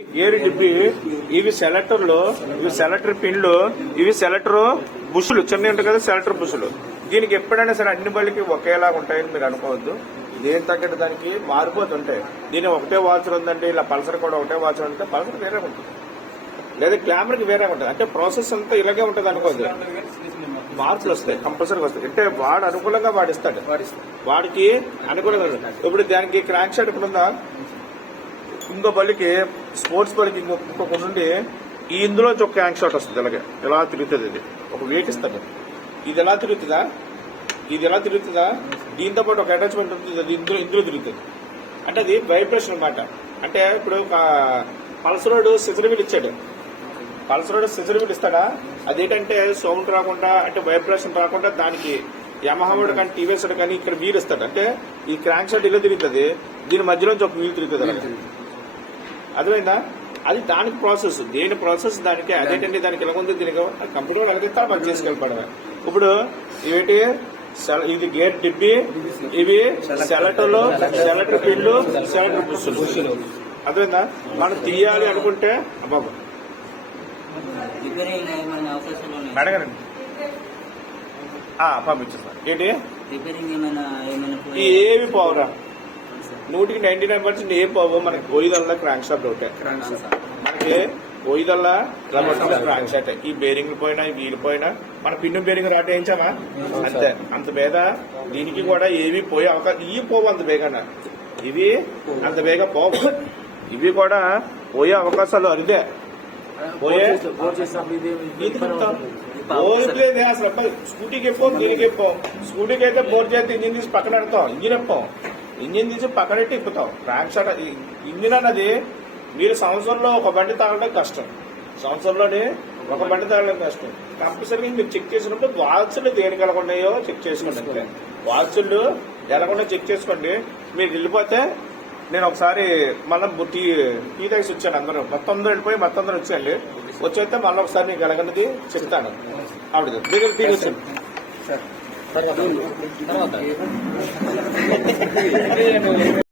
Gear డిప్పి ఇవి selector పిన్లు, ఇవి సెలెక్టర్ బుషులు చిన్నవి ఉంటాయి కదా, సెలెక్టర్ బుషులు. దీనికి ఎప్పుడైనా సరే అన్ని బళ్ళకి ఒకేలాగా ఉంటాయని మీరు అనుకోవద్దు. దేని తగ్గట్టు దానికి మారిపోతుంటాయి. దీని ఒకటే వాచర్ ఉందంటే ఇలా పల్సర్ కూడా ఒకటే వాచర్ ఉంటే పల్సర్ వేరే ఉంటుంది, లేదా గ్లామర్కి వేరే ఉంటుంది. అంటే ప్రాసెస్ అంతా ఇలాగే ఉంటుంది అనుకోవద్దు, మార్పులు వస్తాయి, కంపల్సరీగా వస్తాయి. అంటే వాడు అనుకూలంగా వాడిస్తాడు, వాడికి అనుకూలంగా. ఇప్పుడు దానికి క్రాంక్ షాట్ ఇప్పుడు ఉందా, ఇంకో బలికి స్పోర్ట్స్ బలికి ఇంకొక నుండి ఈ ఇందులోంచి ఒక క్రాంక్ షాట్ వస్తుంది. ఇలాగే ఎలా తిరుగుతుంది, ఇది ఒక వెయిట్ ఇస్తుంది. ఇది ఎలా తిరుగుతుందా, దీంతో పాటు ఒక అటాచ్మెంట్ ఉంటుంది, అది ఇందులో తిరుగుతుంది. అంటే అది వైబ్రేషన్ అనమాట. అంటే ఇప్పుడు పల్సరోడ్ సిజర్ వీల్ ఇచ్చాడు, ఇస్తాడా, అదేంటంటే సౌండ్ రాకుండా, అంటే వైబ్రేషన్ రాకుండా దానికి యమహావుడు కానీ టీవీఎస్ కానీ ఇక్కడ వీల్ ఇస్తాడు. అంటే ఈ క్రాంక్ షాట్ ఇలా తిరుగుతుంది, దీని మధ్యలోంచి ఒక వీల్ తిరుగుతుంది. అర్థమైందా? అది దానికి ప్రాసెస్, దేని ప్రాసెస్ దానికి. అదేంటండి దానికి ఎలా ఉంది, దీనికి కంప్యూటర్ కలిగితే మనం చేసుకెళ్ళిపోవడమే. ఇప్పుడు ఇవేంటి, ఇది గేర్ డిబ్బి, ఇవి సెలెక్టర్ పిన్లు, సెలెక్టర్ బుషులు. అర్థమైందా? మనం తీయాలి అనుకుంటే బాబు అడగండి, పంపించేస్తాను. ఏంటి ఏవి పోవరా, 99% ఏం పోవు. మనకి పోయిదల్లా క్రాంక్ షాఫ్ట్ ఒకటే, మనకి పోయిదల్లా క్రాంక్ షాఫ్ట్. ఈ బేరింగ్లు పోయినా, ఈ వీలు పోయినా, మన పిన్ను బేరింగ్ రాట వేయించామా అంతే. అంత బేగా దీనికి కూడా ఏవి పోయే అవకాశం, ఇవి పోవు అంత బేగాన, ఇవి అంత బేగా పోవు. ఇవి కూడా పోయే అవకాశాలు అరిదే. పోయలేదు అసలు. స్కూటీకి ఎప్పాం, దీనికి ఎప్పాం. స్కూటీకి అయితే బోర్ చేస్తే ఇంజిన్ తీసి పక్కన పెడతాం, ఇంజిన్ తీసి పక్కనెట్టి ఇప్పుతాం. క్రాంక్ షాట్ ఇంజిన్ అన్నది మీరు సంవత్సరంలో ఒక బండి తాగడం కష్టం, కంపల్సరీగా మీరు చెక్ చేసినప్పుడు వాచ్లు దేనికి ఎలాగున్నాయో చెక్ చేసుకోండి. వాచ్లు ఎలాగున్నా చెక్ చేసుకోండి. మీరు వెళ్ళిపోతే నేను ఒకసారి మళ్ళీ టీ తాగి వచ్చాను, మొత్తం అందరూ వెళ్ళిపోయి మొత్తం అందరూ వచ్చేయండి. వచ్చేస్తే మళ్ళీ ఒకసారి మీకు ఎలాగన్నది చెప్తాను. ఆవిడ దగ్గర టీ వచ్చింది.